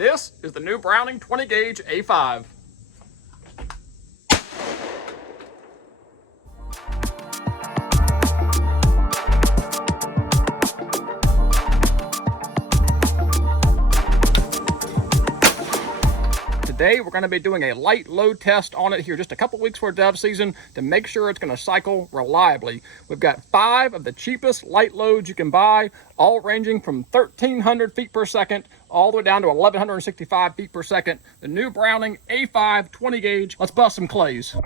this is the new Browning 20 gauge A5. Today we're going to be doing a light load test on it here just a couple weeks before dove season to make sure it's going to cycle reliably. We've got 5 of the cheapest light loads you can buy, all ranging from 1,300 feet per second all the way down to 1,165 feet per second. The new Browning A5 20 gauge. Let's bust some clays.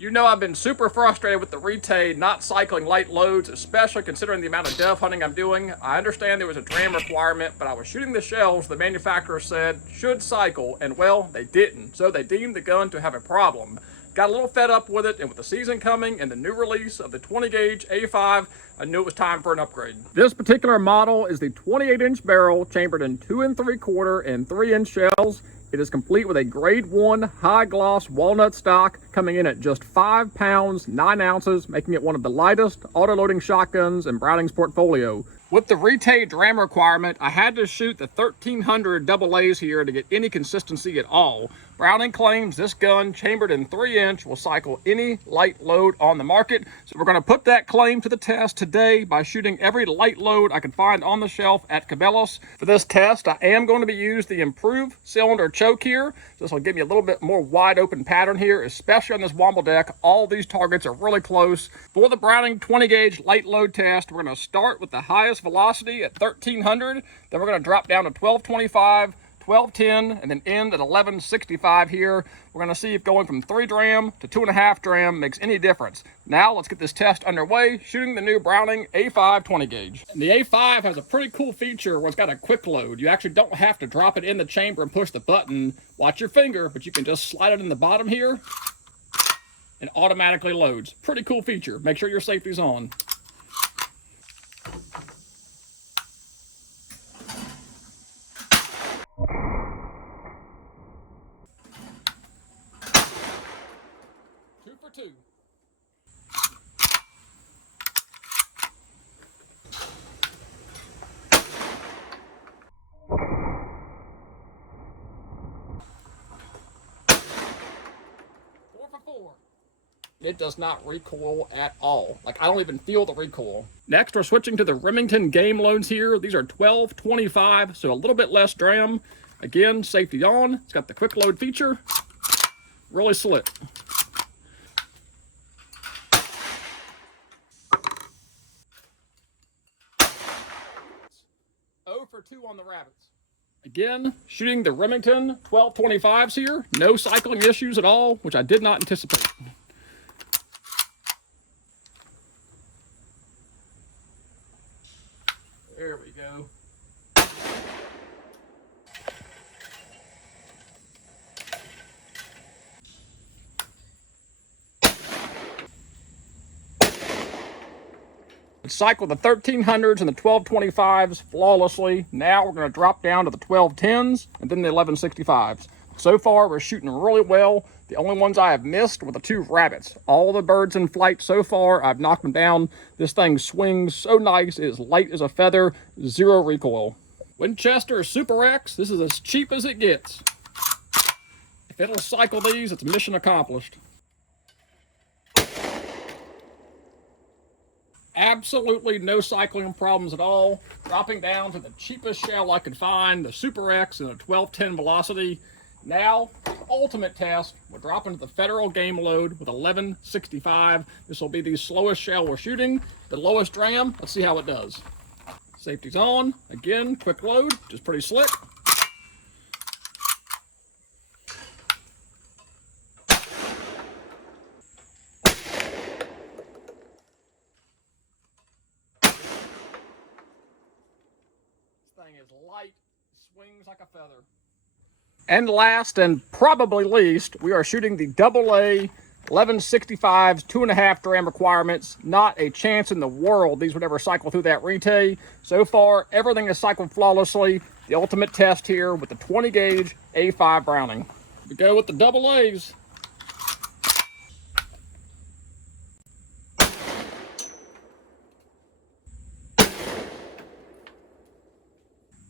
You know I've been super frustrated with the RETAY not cycling light loads, especially considering the amount of dove hunting I'm doing. I understand there was a dram requirement, but I was shooting the shells the manufacturer said should cycle, and well, they didn't. So they deemed the gun to have a problem. Got a little fed up with it, and with the season coming and the new release of the 20 gauge A5, I knew it was time for an upgrade. This particular model is the 28-inch barrel chambered in 2 3/4 and 3-inch shells. It is complete with a grade 1 high gloss walnut stock, coming in at just 5 pounds 9 ounces, making it one of the lightest auto-loading shotguns in Browning's portfolio. With the RETAY dram requirement, I had to shoot the 1,300 double A's here to get any consistency at all. Browning claims this gun, chambered in 3-inch, will cycle any light load on the market. So we're going to put that claim to the test today by shooting every light load I can find on the shelf at Cabela's. For this test, I am going to be using the improved cylinder choke here. This will give me a little bit more wide open pattern here, especially on this womble deck. All these targets are really close. For the Browning 20 gauge light load test, we're going to start with the highest velocity at 1,300. Then we're going to drop down to 1,225. 1210 and then end at 1165 here. We're going to see if going from 3 dram to 2.5 dram makes any difference. Now let's get this test underway, shooting the new Browning A5 20 gauge. And the A5 has a pretty cool feature where it's got a quick load. You actually don't have to drop it in the chamber and push the button. Watch your finger, but you can just slide it in the bottom here and automatically loads. Pretty cool feature. Make sure your safety's on. Two. Four. It does not recoil at all. Like, I don't even feel the recoil. Next, we're switching to the Remington game loads here. These are 1225, so a little bit less dram. Again, safety on. It's got the quick load feature. Really slick. 0 for 2 on the rabbits. Again, shooting the Remington 1225s here. No cycling issues at all, which I did not anticipate. There we go. Cycle the 1300s and the 1225s flawlessly. Now we're going to drop down to the 1210s and then the 1165s. So far we're shooting really well. The only ones I have missed were the 2 rabbits. All the birds in flight so far, I've knocked them down. This thing swings so nice. It is light as a feather, 0 recoil. Winchester Super X, this is as cheap as it gets. If it'll cycle these, it's mission accomplished. Absolutely no cycling problems at all. Dropping down to the cheapest shell I could find, the Super X and a 1210 velocity. Now, ultimate test, we're dropping to the federal game load with 1165. This will be the slowest shell we're shooting, the lowest dram. Let's see how it does. Safety's on. Again, quick load, just pretty slick. Thing is light, swings like a feather. And last and probably least, we are shooting the AA 1165's 2.5 dram requirements. Not a chance in the world these would ever cycle through that RETAY. So far, everything is cycled flawlessly. The ultimate test here with the 20 gauge A5 Browning. We go with the AA's.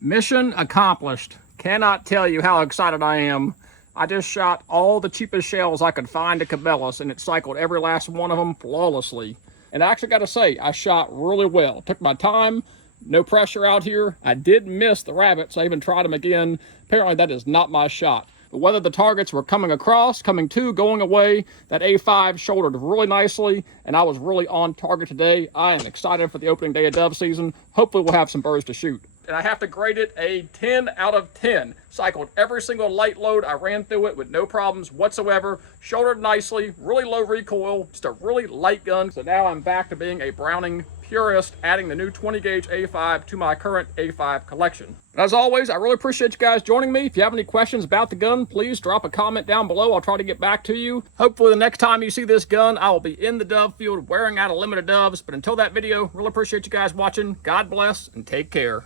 Mission accomplished. Cannot tell you how excited I am. I just shot all the cheapest shells I could find at Cabela's, and it cycled every last one of them flawlessly. And I actually got to say, I shot really well. Took my time, no pressure out here. I did miss the rabbits. I even tried them again. Apparently that is not my shot. But whether the targets were coming across, coming to, going away, that A5 shouldered really nicely, and I was really on target today. I am excited for the opening day of dove season. Hopefully we'll have some birds to shoot. And I have to grade it a 10 out of 10. Cycled every single light load. I ran through it with no problems whatsoever. Shouldered nicely, really low recoil, just a really light gun. So now I'm back to being a Browning purist, adding the new 20 gauge A5 to my current A5 collection. But as always, I really appreciate you guys joining me. If you have any questions about the gun, please drop a comment down below. I'll try to get back to you. Hopefully the next time you see this gun, I will be in the dove field wearing out a limit of doves. But until that video, really appreciate you guys watching. God bless and take care.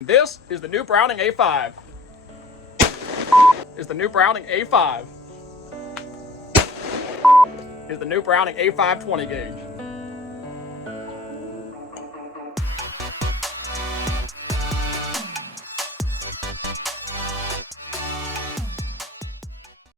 This is the new Browning A5. Is the new Browning A5. Is the new Browning A5 20 gauge.